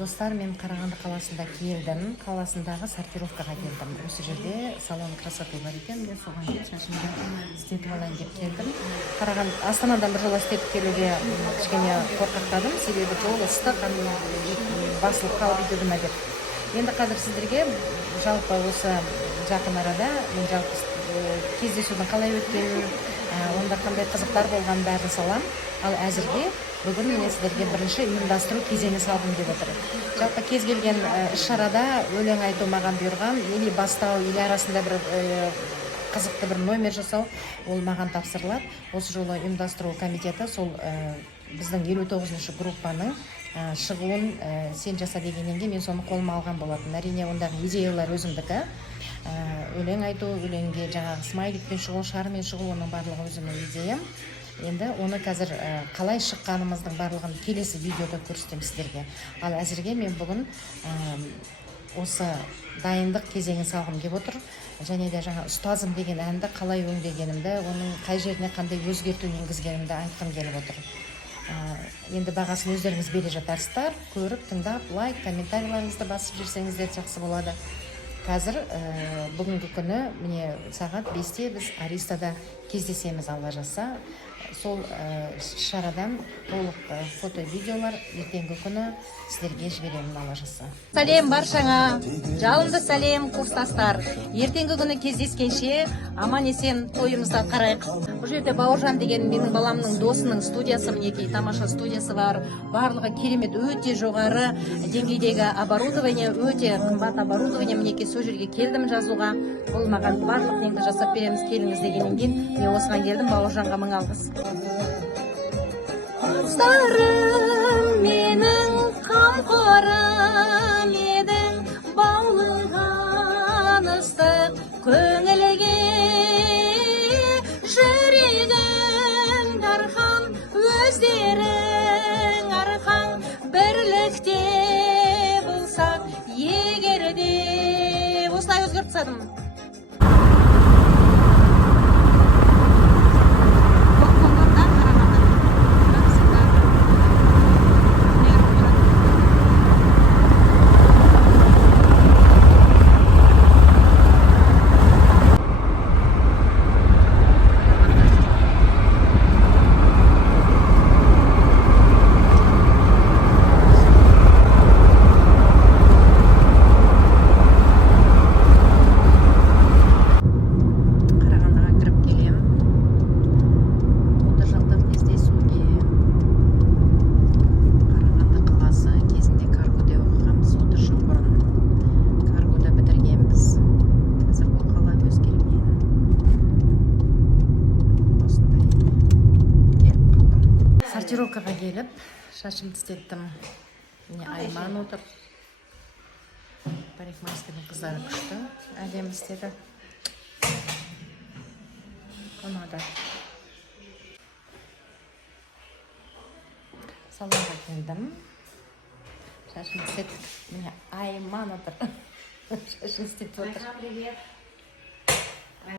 Достар, мен Қарағанды қаласында келдім. Қаласындағы сортировкаға келдім. Осы жерде салон красоты бар екен. Мен соған келіп, шашымды істетіп алайын деп келдім. Қарағанды, Астанадан бір жола істетіп келуге кішкене қорқақтадым. Себебі жол ыстық, басылып қалып кетеді ме деп. Енді қазір сіздерге жалпы осы жақын арада мен жалпы кездесудің қалай өткенін, онда қандай қызықтар болған бәрін салам. Ал әзірге бүгін мен сіздерге бірінші ұйымдастыру кезеңі салғым деп отыр. Жалпы кез келген іс-шарада өлең айту маған бұйырған, или бастау, или арасында бір қызықты бір номер жасау, ол маған тапсырылады. Осы жолы ұйымдастыру комитеті сол біздің 59-шы группаның шығуын сен жаса дегеннен кейін мен соны қолыма алған болатын. Әрине ондағы идеялар өзімдікі. Өлең айту, өлеңге жаңағы смайликпен шығу, шармен шығу, оның барлығы өзімнің идеям. Енді оны қазір қалай шыққанымыздың барлығын келесі видеода көрсетемін сіздерге. Ал әзірге мен бүгін осы дайындық кезеңін салғым келіп отыр. Және де жаңа ұстазым деген әнді қалай өңдегенімді, оның қай жеріне қандай өзгерту енгізгенімді айтқым келіп отыр. Енді бағасын өздеріңіз бере жатарсыздар. Көріп, тыңдап, лайк, комментарийларыңызды басып жүрсеңіздер жақсы болады. Қазір бүгінгі күні міне сағат 5-те біз Аристада кездесеміз, Алла жазса. Сол шарадан толық фото-видеолар ертеңгі күні сіздерге жіберемін, Алла жазса. Сәлем баршаңа, жалынды сәлем курстастар. Ертеңгі күні кездескенше аман есен тойымызда қарайық. Бұл жерде Бауыржан деген менің баламның досының студиясы, мінекей тамаша студиясы бар. Барлығы керемет, өте жоғары деңгейдегі оборудование, өте қымбат оборудование. Мінекей сол жерге келдім жазуға. Бұл маған барлық неңді жасап береміз, келіңіз дегеннен кейін мен осыған келдім. Бауыржанға мың алғыс. Достарым менің қамқорым едің, баулыған ыстық көңілге, жүрегің дархан, өздерің арқан, бірлікте болсақ егерде. Осылай өзгертіп тастадым. Сортировкаға келіп, шашымды істеттім. Міне Айман отыр. Парикмахерскийдің қыздары күшті, әдемі істеді. Ұнады. Салонға келдім. Шашымды істеттік. Міне Айман отыр. Шашын істетіп отыр.